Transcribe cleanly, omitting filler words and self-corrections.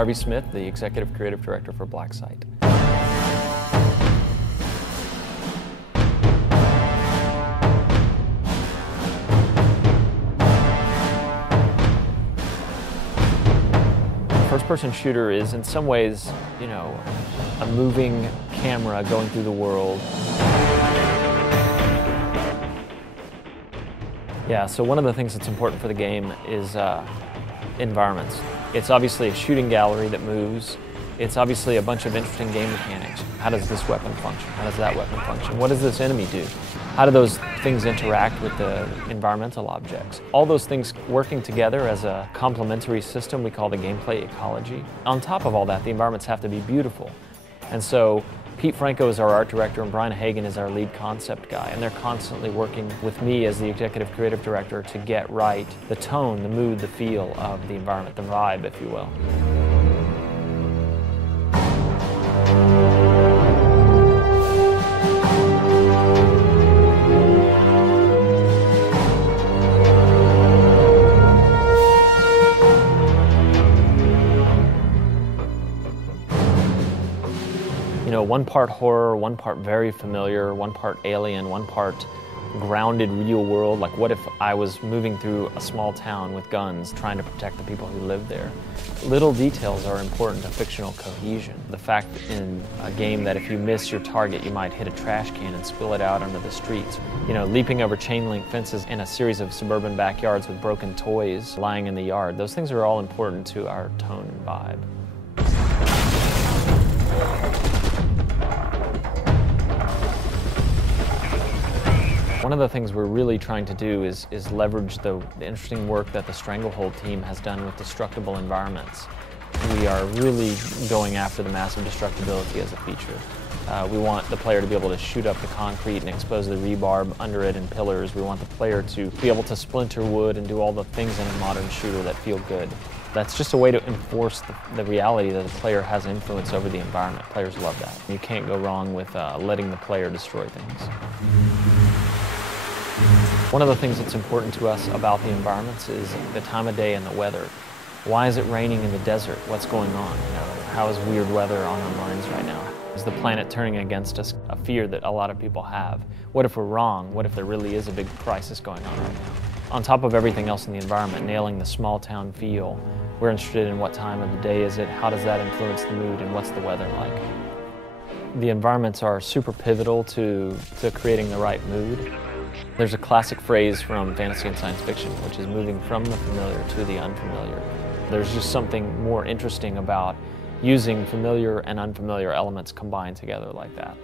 Harvey Smith, the Executive Creative Director for Blacksite. First-person shooter is, in some ways, you know, a moving camera going through the world. Yeah, so one of the things that's important for the game is environments. It's obviously a shooting gallery that moves. It's obviously a bunch of interesting game mechanics. How does this weapon function? How does that weapon function? What does this enemy do? How do those things interact with the environmental objects? All those things working together as a complementary system we call the gameplay ecology. On top of all that, the environments have to be beautiful. And so Pete Franco is our art director and Brian Hagen is our lead concept guy, and they're constantly working with me as the executive creative director to get right the tone, the mood, the feel of the environment, the vibe, if you will. You know, one part horror, one part very familiar, one part alien, one part grounded real world. Like, what if I was moving through a small town with guns trying to protect the people who live there? Little details are important to fictional cohesion. The fact in a game that if you miss your target, you might hit a trash can and spill it out onto the streets. You know, leaping over chain link fences in a series of suburban backyards with broken toys lying in the yard. Those things are all important to our tone and vibe. One of the things we're really trying to do is leverage the interesting work that the Stranglehold team has done with destructible environments. We are really going after the massive destructibility as a feature. We want the player to be able to shoot up the concrete and expose the rebar under it and pillars. We want the player to be able to splinter wood and do all the things in a modern shooter that feel good. That's just a way to enforce the reality that the player has influence over the environment. Players love that. You can't go wrong with letting the player destroy things. One of the things that's important to us about the environments is the time of day and the weather. Why is it raining in the desert? What's going on? You know, how is weird weather on our minds right now? Is the planet turning against us? A fear that a lot of people have. What if we're wrong? What if there really is a big crisis going on right now? On top of everything else in the environment, nailing the small town feel, we're interested in what time of the day is it, how does that influence the mood, and what's the weather like? The environments are super pivotal to creating the right mood. There's a classic phrase from fantasy and science fiction, which is moving from the familiar to the unfamiliar. There's just something more interesting about using familiar and unfamiliar elements combined together like that.